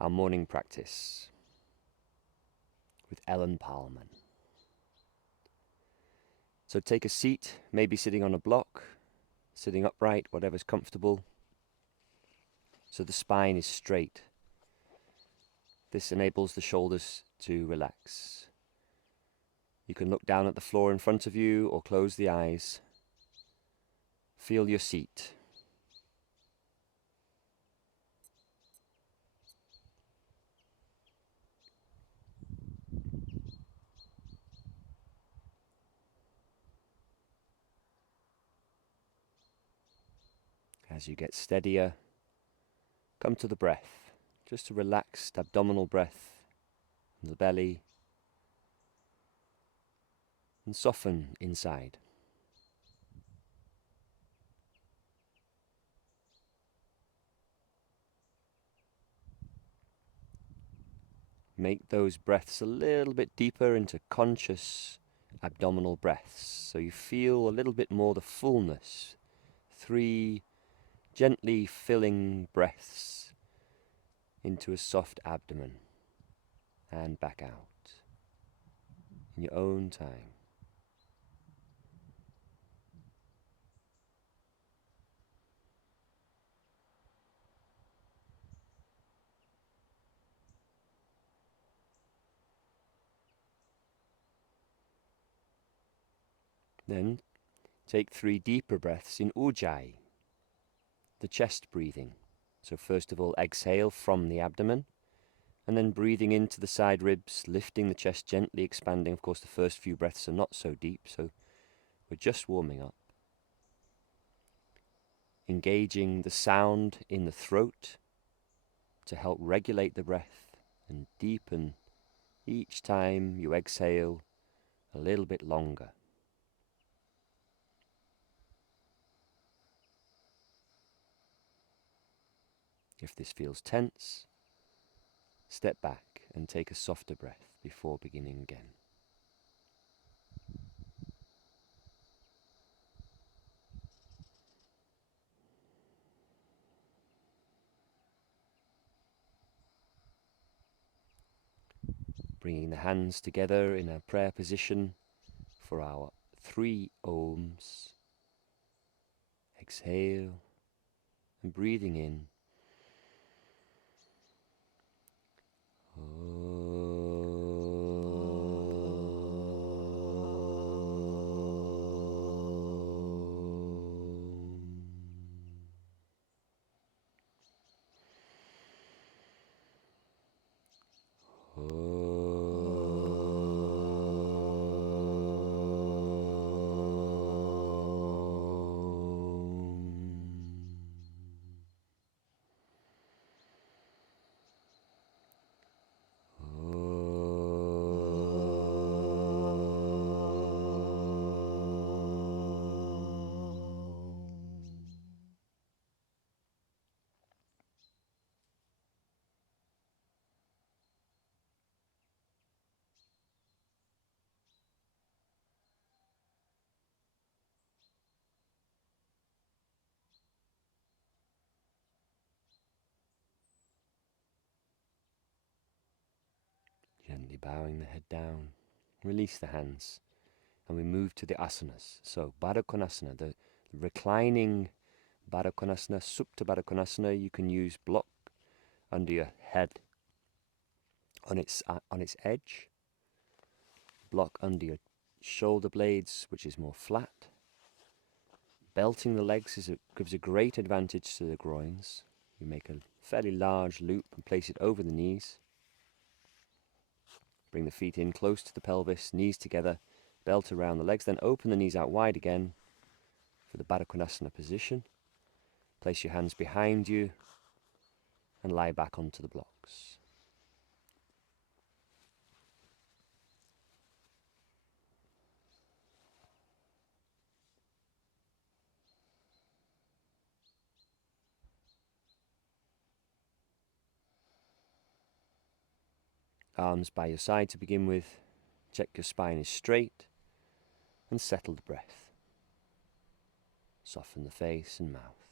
our morning practice with Ellen Parlman. So take a seat, maybe sitting on a block, sitting upright, whatever's comfortable, so the spine is straight. This enables the shoulders to relax. You can look down at the floor in front of you or close the eyes. Feel your seat. As you get steadier, come to the breath. Just a relaxed abdominal breath from the belly, and soften inside. Make those breaths a little bit deeper into conscious abdominal breaths, so you feel a little bit more the fullness. 3 gently filling breaths into a soft abdomen and back out in your own time. Then take 3 deeper breaths in Ujjayi, the chest breathing. So first of all, exhale from the abdomen, and then breathing into the side ribs, lifting the chest, gently expanding. Of course, the first few breaths are not so deep, so we're just warming up. Engaging the sound in the throat to help regulate the breath and deepen each time you exhale a little bit longer. If this feels tense, step back and take a softer breath before beginning again. Bringing the hands together in a prayer position for our 3 Oms. Exhale and breathing in. Gently bowing the head down, release the hands, and we move to the asanas. So Baddha Konasana, the reclining Baddha Konasana, Supta Baddha Konasana, you can use block under your head on its edge, block under your shoulder blades, which is more flat. Belting the legs gives a great advantage to the groins. You make a fairly large loop and place it over the knees. Bring the feet in close to the pelvis, knees together, belt around the legs, then open the knees out wide again for the Baddha Konasana position. Place your hands behind you and lie back onto the blocks. Arms by your side to begin with. Check your spine is straight and settle the breath. Soften the face and mouth.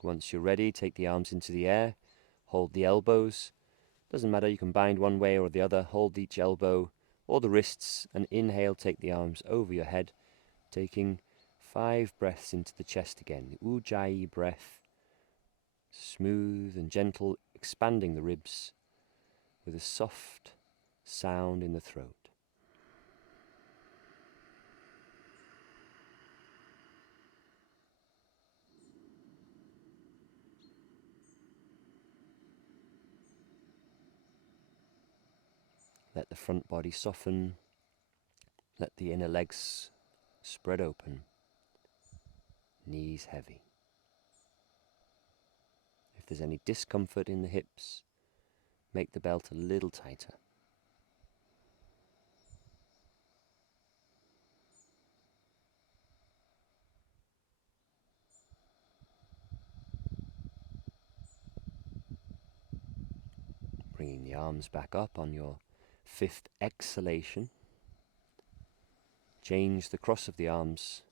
Once you're ready, take the arms into the air hold the elbows. Doesn't matter, you can bind one way or the other. Hold each elbow or the wrists and inhale, take the arms over your head, taking 5 breaths into the chest again. The Ujjayi breath, smooth and gentle, expanding the ribs with a soft sound in the throat. Let the front body soften. Let the inner legs spread open. Knees heavy. If there's any discomfort in the hips, make the belt a little tighter. Bringing the arms back up on your 5th exhalation. Change the cross of the arms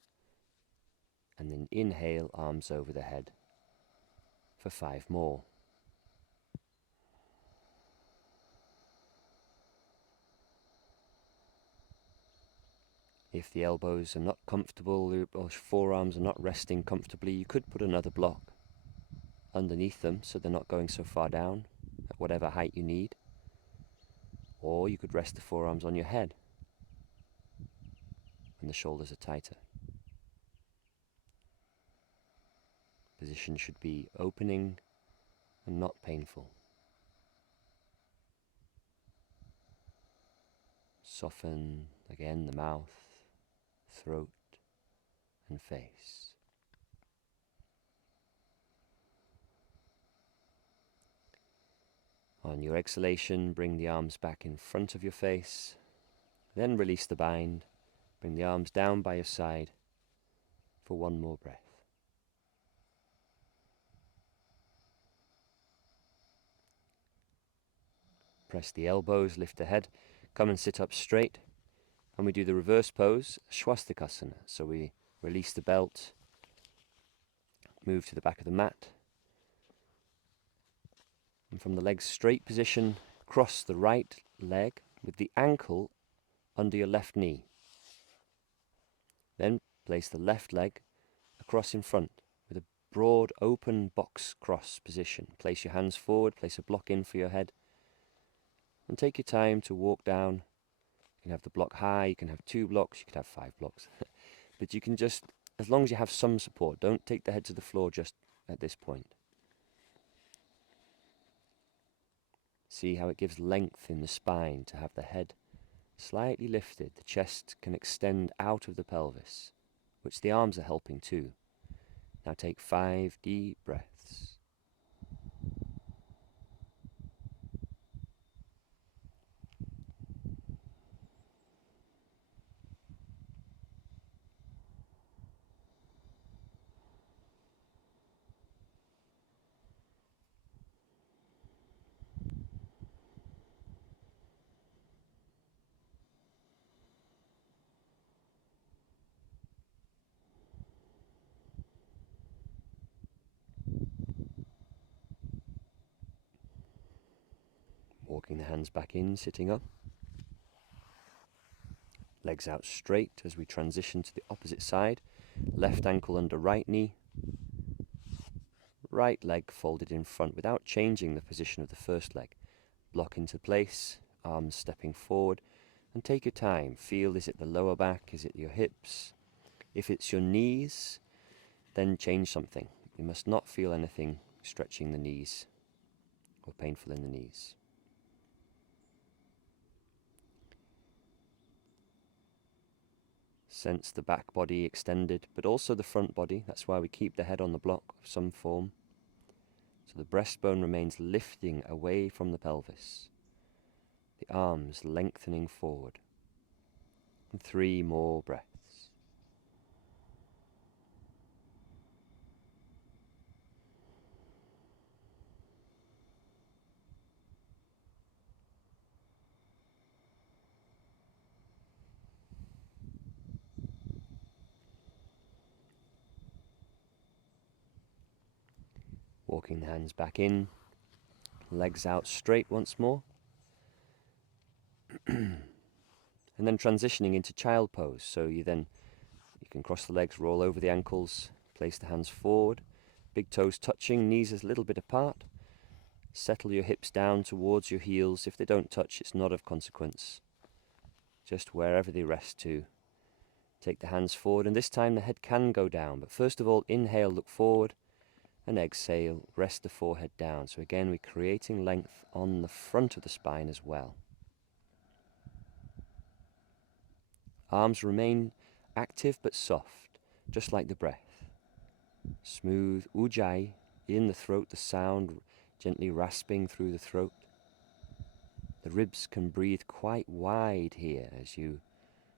and then inhale, arms over the head for 5 more. If the elbows are not comfortable or forearms are not resting comfortably, you could put another block underneath them so they're not going so far down at whatever height you need. Or you could rest the forearms on your head when the shoulders are tighter. Position should be opening and not painful. Soften again the mouth, throat and face. On your exhalation, bring the arms back in front of your face, then release the bind. Bring the arms down by your side for 1 more breath. Press the elbows, lift the head, come and sit up straight, and we do the reverse pose, Swastikasana. So we release the belt, move to the back of the mat, and from the legs straight position, cross the right leg with the ankle under your left knee. Then place the left leg across in front with a broad open box cross position. Place your hands forward, place a block in for your head, and take your time to walk down. You can have the block high, you can have 2 blocks, you could have 5 blocks. But you can just, as long as you have some support, don't take the head to the floor just at this point. See how it gives length in the spine to have the head slightly lifted. The chest can extend out of the pelvis, which the arms are helping too. Now take 5 deep breaths. Walking the hands back in, sitting up. Legs out straight as we transition to the opposite side. Left ankle under right knee. Right leg folded in front without changing the position of the first leg. Block into place, arms stepping forward, and take your time. Feel, is it the lower back, is it your hips? If it's your knees, then change something. You must not feel anything stretching the knees or painful in the knees. Sense the back body extended, but also the front body. That's why we keep the head on the block of some form. So the breastbone remains lifting away from the pelvis. The arms lengthening forward. And 3 more breaths. Walking the hands back in, Legs out straight once more. And then transitioning into child pose. So you can cross the legs, roll over the ankles, place the hands forward, big toes touching, knees a little bit apart. Settle your hips down towards your heels. If they don't touch, it's not of consequence. Just wherever they rest to. Take the hands forward, and this time the head can go down. But first of all, inhale, look forward, and exhale, rest the forehead down. So again, we're creating length on the front of the spine as well. Arms remain active but soft, just like the breath. Smooth ujjayi in the throat, the sound gently rasping through the throat. The ribs can breathe quite wide here as you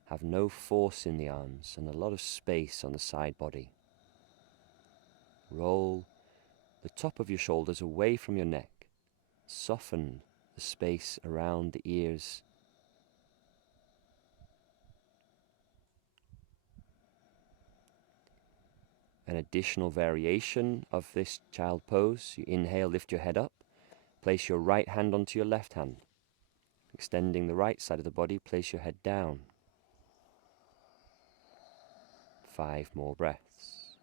have no force in the arms and a lot of space on the side body. Roll the top of your shoulders away from your neck. Soften the space around the ears. An additional variation of this child pose. You inhale, lift your head up. Place your right hand onto your left hand. Extending the right side of the body, place your head down. 5 more breaths.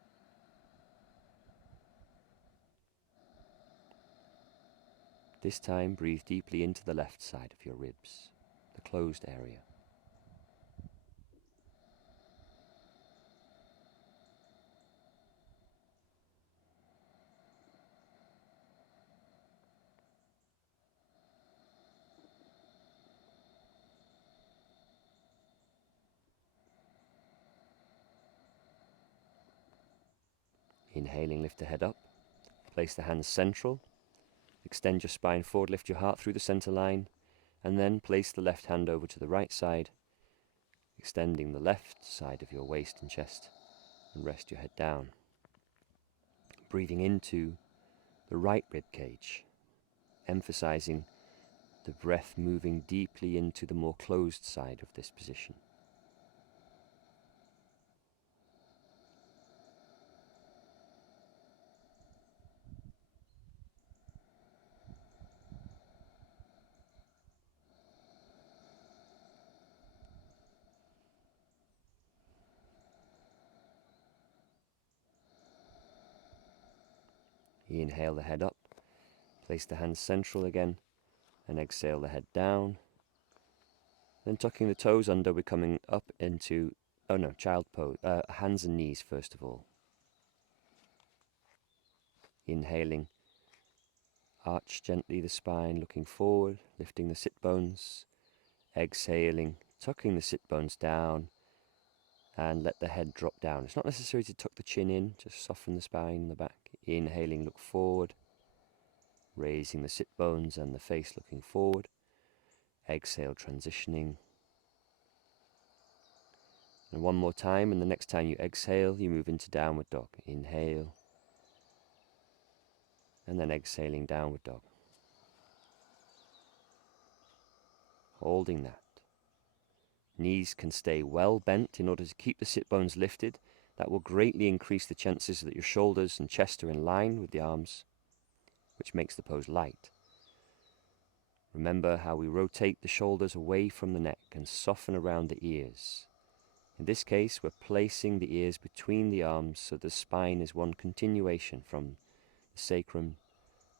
This time, breathe deeply into the left side of your ribs, the closed area. Inhaling, lift the head up. Place the hands central. Extend your spine forward, lift your heart through the center line, and then place the left hand over to the right side, extending the left side of your waist and chest, and rest your head down. Breathing into the right rib cage, emphasizing the breath moving deeply into the more closed side of this position. Inhale the head up, place the hands central again, and exhale the head down. Then tucking the toes under, we're coming up into, child pose, hands and knees first of all. Inhaling, arch gently the spine, looking forward, lifting the sit bones. Exhaling, tucking the sit bones down, and let the head drop down. It's not necessary to tuck the chin in, just soften the spine and the back. Inhaling, look forward, raising the sit bones and the face looking forward. Exhale, transitioning. And one more time, and the next time you exhale, you move into downward dog. Inhale, and then exhaling, downward dog. Holding that. Knees can stay well bent in order to keep the sit bones lifted. That will greatly increase the chances that your shoulders and chest are in line with the arms, which makes the pose light. Remember how we rotate the shoulders away from the neck and soften around the ears. In this case, we're placing the ears between the arms so the spine is one continuation from the sacrum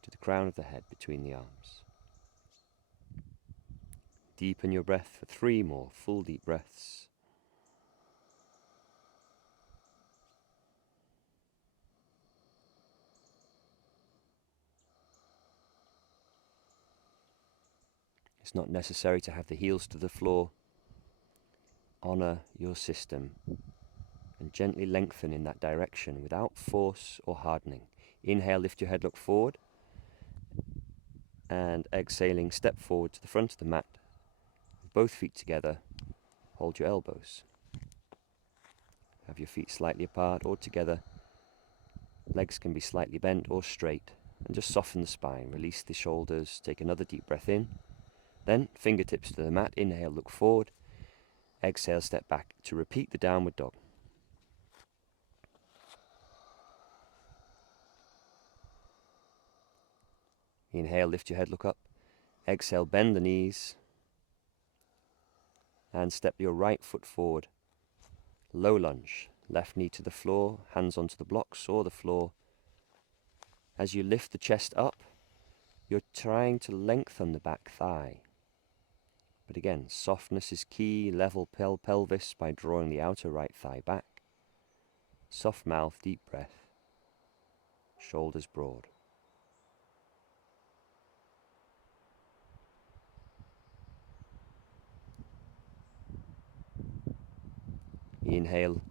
to the crown of the head between the arms. Deepen your breath for 3 more full deep breaths. It's not necessary to have the heels to the floor. Honor your system and gently lengthen in that direction without force or hardening. Inhale, lift your head, look forward. And exhaling, step forward to the front of the mat. Both feet together. Hold your elbows. Have your feet slightly apart or together. Legs can be slightly bent or straight. And just soften the spine. Release the shoulders. Take another deep breath in. Then fingertips to the mat. Inhale, look forward. Exhale, step back to repeat the downward dog. Inhale, lift your head, look up. Exhale, bend the knees. And step your right foot forward. Low lunge. Left knee to the floor, hands onto the blocks or the floor. As you lift the chest up, you're trying to lengthen the back thigh. But again, softness is key. Level pelvis by drawing the outer right thigh back. Soft mouth, deep breath. Shoulders broad. Inhale,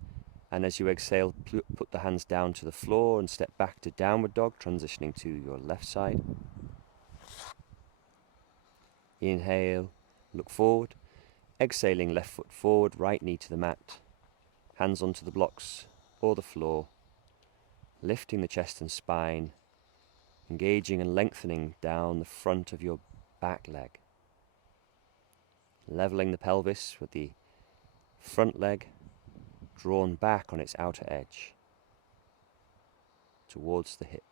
and as you exhale, put the hands down to the floor and step back to downward dog, transitioning to your left side. Inhale, look forward. Exhaling, left foot forward, right knee to the mat. Hands onto the blocks or the floor. Lifting the chest and spine. Engaging and lengthening down the front of your back leg. Leveling the pelvis with the front leg drawn back on its outer edge towards the hip.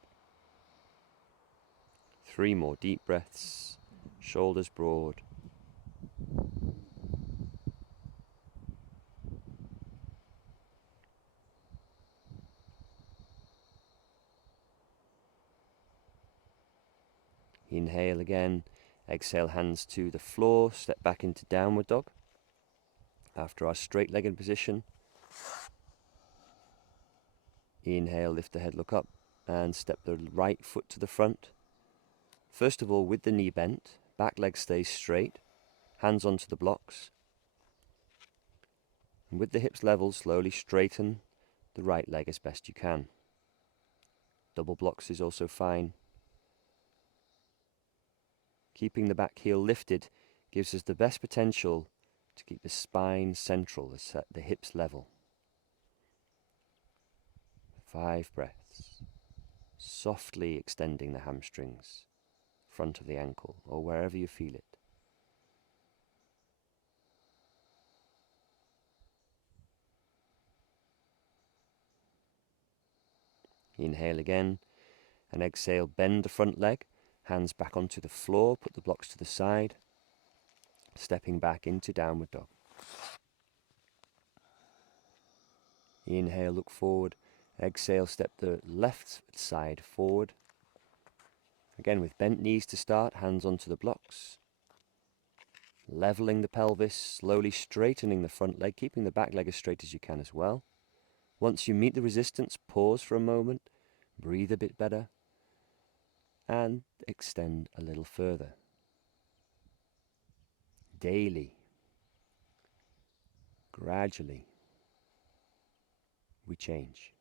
3 more deep breaths, shoulders broad. Inhale again, exhale, hands to the floor, step back into downward dog. After our straight-legged position, inhale, lift the head, look up, and step the right foot to the front. First of all, with the knee bent, back leg stays straight, hands onto the blocks. And with the hips level, slowly straighten the right leg as best you can. Double blocks is also fine. Keeping the back heel lifted gives us the best potential to keep the spine central, the hips level. 5 breaths. Softly extending the hamstrings, front of the ankle, or wherever you feel it. Inhale again, and exhale, bend the front leg, hands back onto the floor, put the blocks to the side, stepping back into downward dog. Inhale, look forward. Exhale, step the left side forward. Again, with bent knees to start, hands onto the blocks. Leveling the pelvis, slowly straightening the front leg, keeping the back leg as straight as you can as well. Once you meet the resistance, pause for a moment, breathe a bit better, and extend a little further. Daily, gradually, we change.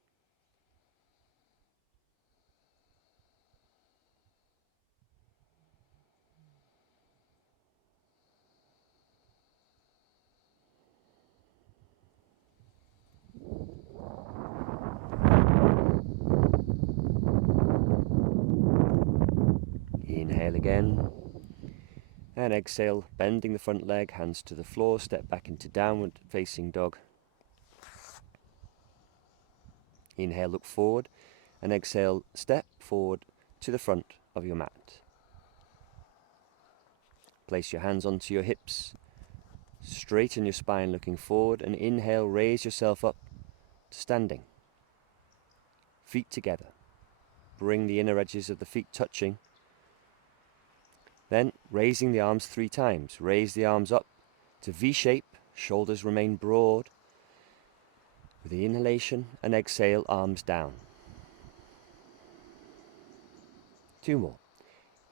Inhale again, and exhale, bending the front leg, hands to the floor, step back into downward facing dog. Inhale, look forward, and exhale, step forward to the front of your mat. Place your hands onto your hips, straighten your spine looking forward, and inhale, raise yourself up to standing. Feet together. Bring the inner edges of the feet touching. Then raising the arms 3 times. Raise the arms up to V shape, shoulders remain broad. With the inhalation and exhale, arms down. 2 more.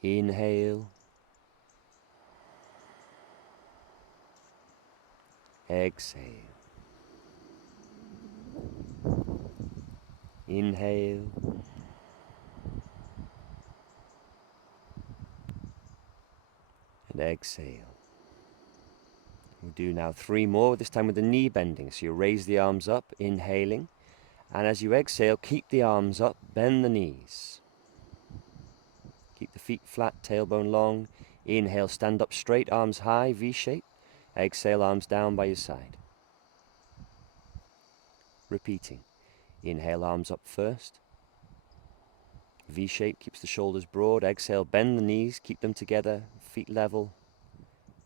Inhale. Exhale. Inhale. And exhale. We'll do now 3 more, this time with the knee bending. So you raise the arms up, inhaling. And as you exhale, keep the arms up, bend the knees. Keep the feet flat, tailbone long. Inhale, stand up straight, arms high, V shape. Exhale, arms down by your side. Repeating. Inhale, arms up first. V shape keeps the shoulders broad. Exhale, bend the knees, keep them together, feet level.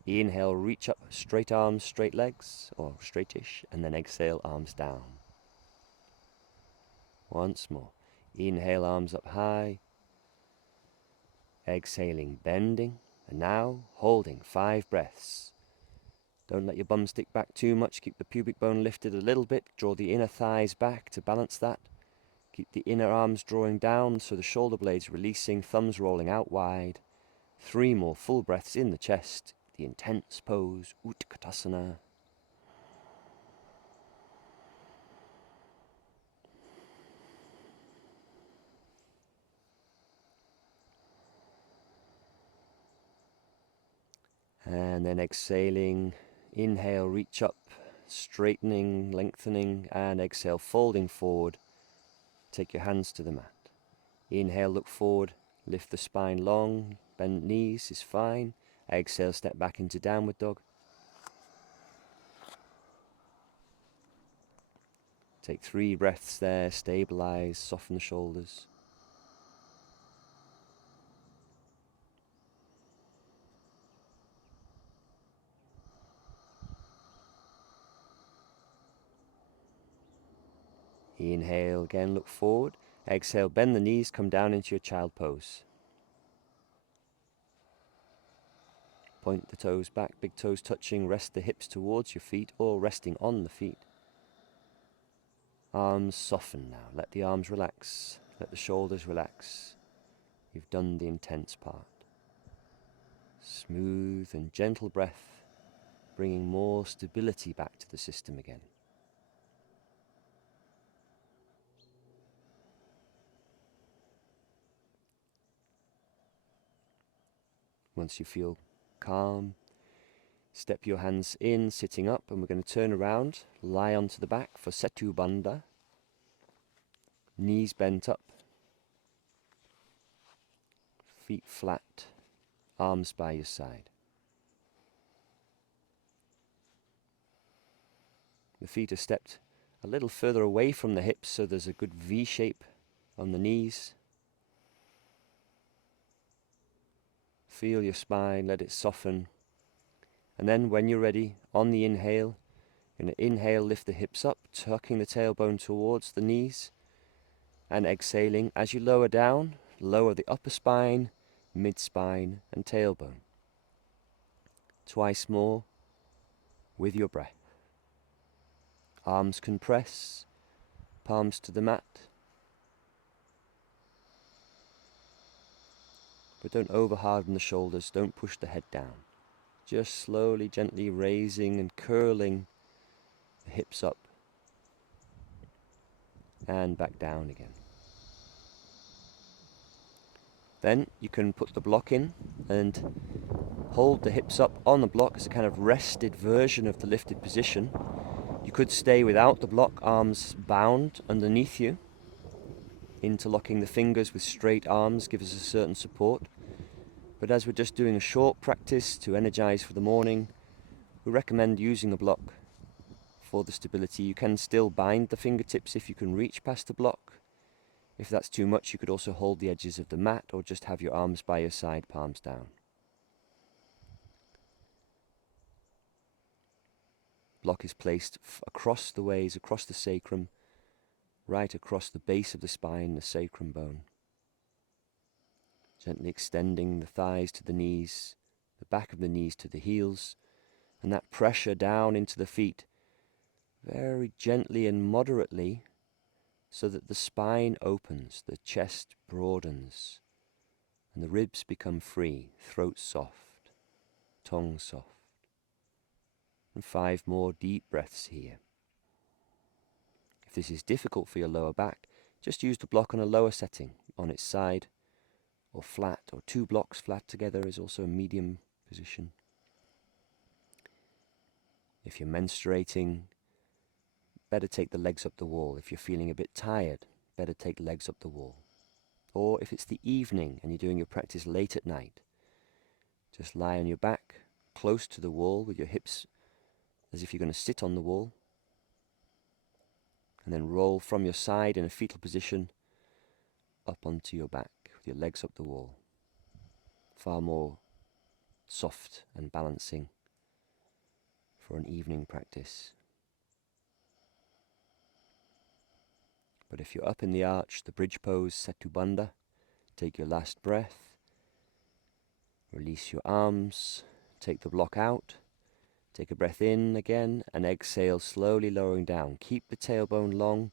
Inhale, reach up, straight arms, straight legs, or straightish, and then exhale, arms down. Once more. Inhale, arms up high. Exhaling, bending, and now holding 5 breaths. Don't let your bum stick back too much. Keep the pubic bone lifted a little bit. Draw the inner thighs back to balance that. Keep the inner arms drawing down so the shoulder blades releasing, thumbs rolling out wide. 3 more full breaths in the chest. The intense pose, Utkatasana. And then exhaling, inhale, reach up, straightening, lengthening, and exhale, folding forward. Take your hands to the mat. Inhale, look forward, lift the spine long, bend knees is fine. Exhale, step back into downward dog. Take 3 breaths there, stabilize, soften the shoulders. Inhale, again look forward. Exhale, bend the knees, come down into your child pose. Point the toes back, big toes touching, rest the hips towards your feet or resting on the feet. Arms soften now, let the arms relax, let the shoulders relax. You've done the intense part. Smooth and gentle breath, bringing more stability back to the system again. Once you feel calm, step your hands in, sitting up, and we're going to turn around, lie onto the back for Setu Bandha. Knees bent up, feet flat, arms by your side. The feet are stepped a little further away from the hips so there's a good V shape on the knees. Feel your spine, let it soften. And then when you're ready, on the inhale, you're going to inhale, lift the hips up, tucking the tailbone towards the knees. And exhaling, as you lower down, lower the upper spine, mid-spine and tailbone. Twice more with your breath. Arms compress, palms to the mat. But don't over-harden the shoulders, don't push the head down. Just slowly, gently raising and curling the hips up and back down again. Then you can put the block in and hold the hips up on the block as a kind of rested version of the lifted position. You could stay without the block, arms bound underneath you. Interlocking the fingers with straight arms gives us a certain support. But as we're just doing a short practice to energize for the morning, we recommend using the block for the stability. You can still bind the fingertips if you can reach past the block. If that's too much, you could also hold the edges of the mat or just have your arms by your side, palms down. Block is placed across the ways, across the sacrum, right across the base of the spine, the sacrum bone. Gently extending the thighs to the knees, the back of the knees to the heels, and that pressure down into the feet, very gently and moderately, so that the spine opens, the chest broadens, and the ribs become free, throat soft, tongue soft. And 5 more deep breaths here. If this is difficult for your lower back, just use the block on a lower setting, on its side, or flat, or 2 blocks flat together is also a medium position. If you're menstruating, better take the legs up the wall. If you're feeling a bit tired, better take the legs up the wall. Or if it's the evening and you're doing your practice late at night, just lie on your back, close to the wall with your hips as if you're going to sit on the wall, and then roll from your side in a fetal position up onto your back with your legs up the wall. Far more soft and balancing for an evening practice. But if you're up in the arch, the bridge pose, Setu Bandha, take your last breath, release your arms, take the block out, take a breath in again, and exhale, slowly lowering down. Keep the tailbone long,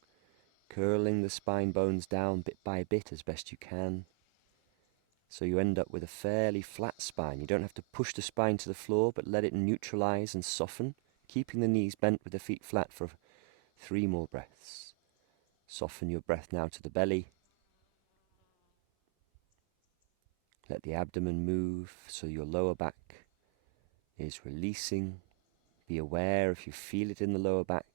curling the spine bones down bit by bit as best you can. So you end up with a fairly flat spine. You don't have to push the spine to the floor, but let it neutralize and soften, keeping the knees bent with the feet flat for 3 more breaths. Soften your breath now to the belly. Let the abdomen move so your lower back is releasing. Be aware if you feel it in the lower back,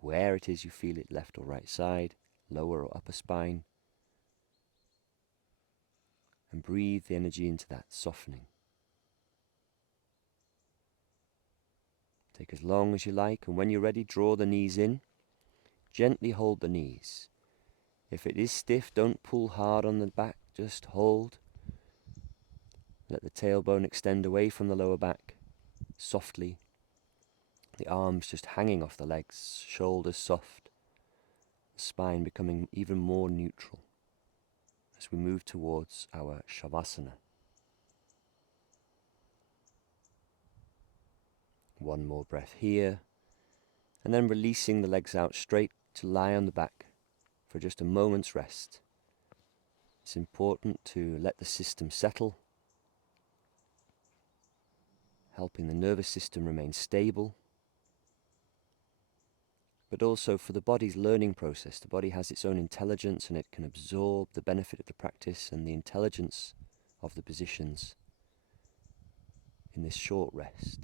where it is you feel it, left or right side, lower or upper spine. And breathe the energy into that, softening. Take as long as you like, and when you're ready, draw the knees in. Gently hold the knees. If it is stiff, don't pull hard on the back, just hold. Let the tailbone extend away from the lower back, softly. The arms just hanging off the legs, shoulders soft, the spine becoming even more neutral as we move towards our Shavasana. One more breath here, and then releasing the legs out straight to lie on the back for just a moment's rest. It's important to let the system settle, helping the nervous system remain stable, but also for the body's learning process. The body has its own intelligence, and it can absorb the benefit of the practice and the intelligence of the positions in this short rest.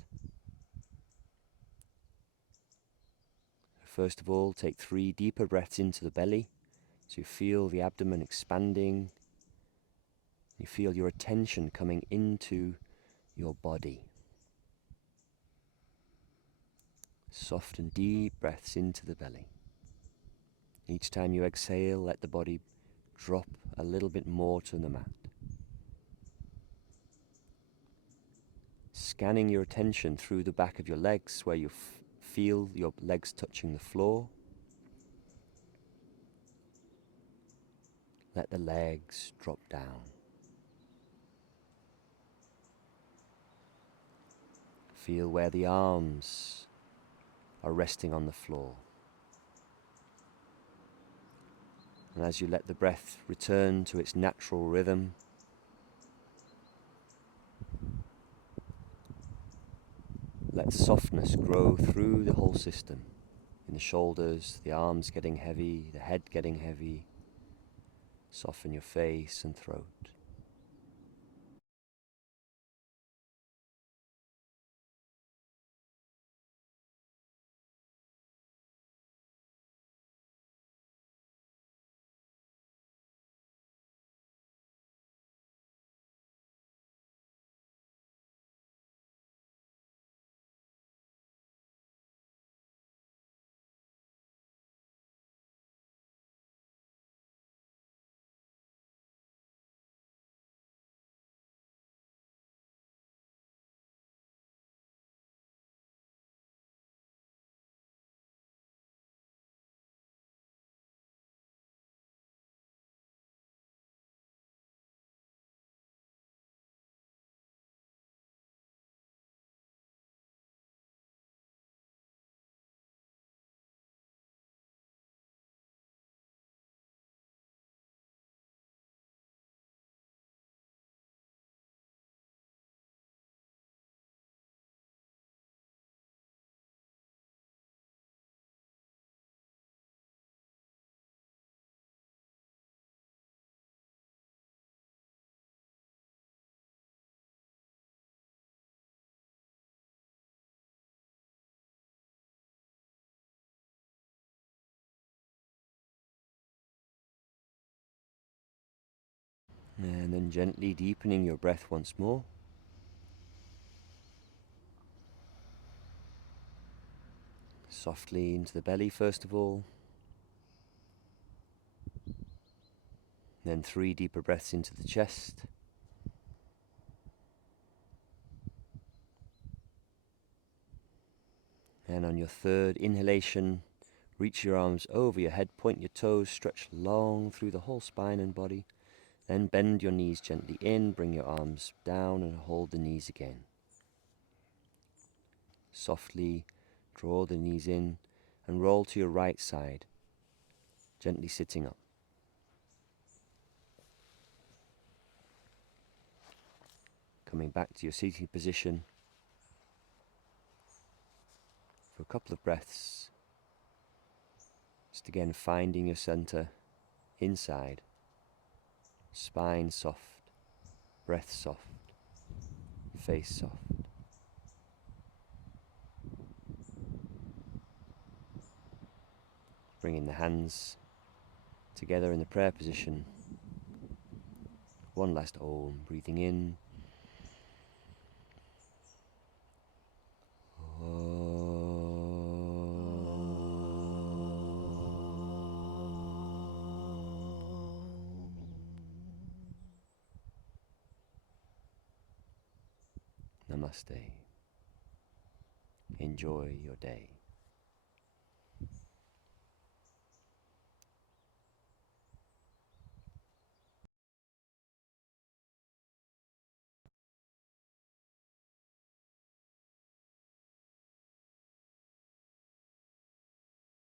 First of all, take 3 deeper breaths into the belly, so you feel the abdomen expanding. You feel your attention coming into your body. Soft and deep breaths into the belly. Each time you exhale, let the body drop a little bit more to the mat. Scanning your attention through the back of your legs, where you feel your legs touching the floor. Let the legs drop down. Feel where the arms are resting on the floor. And as you let the breath return to its natural rhythm, let softness grow through the whole system. In the shoulders, the arms getting heavy, the head getting heavy. Soften your face and throat. And then gently deepening your breath once more. Softly into the belly first of all. Then 3 deeper breaths into the chest. And on your 3rd inhalation, reach your arms over your head, point your toes, stretch long through the whole spine and body. Then bend your knees gently in, bring your arms down and hold the knees again. Softly draw the knees in and roll to your right side, gently sitting up. Coming back to your seating position for a couple of breaths. Just again finding your center inside. Spine soft, breath soft, face soft. Bringing the hands together in the prayer position. One last Om, breathing in. Namaste. Enjoy your day.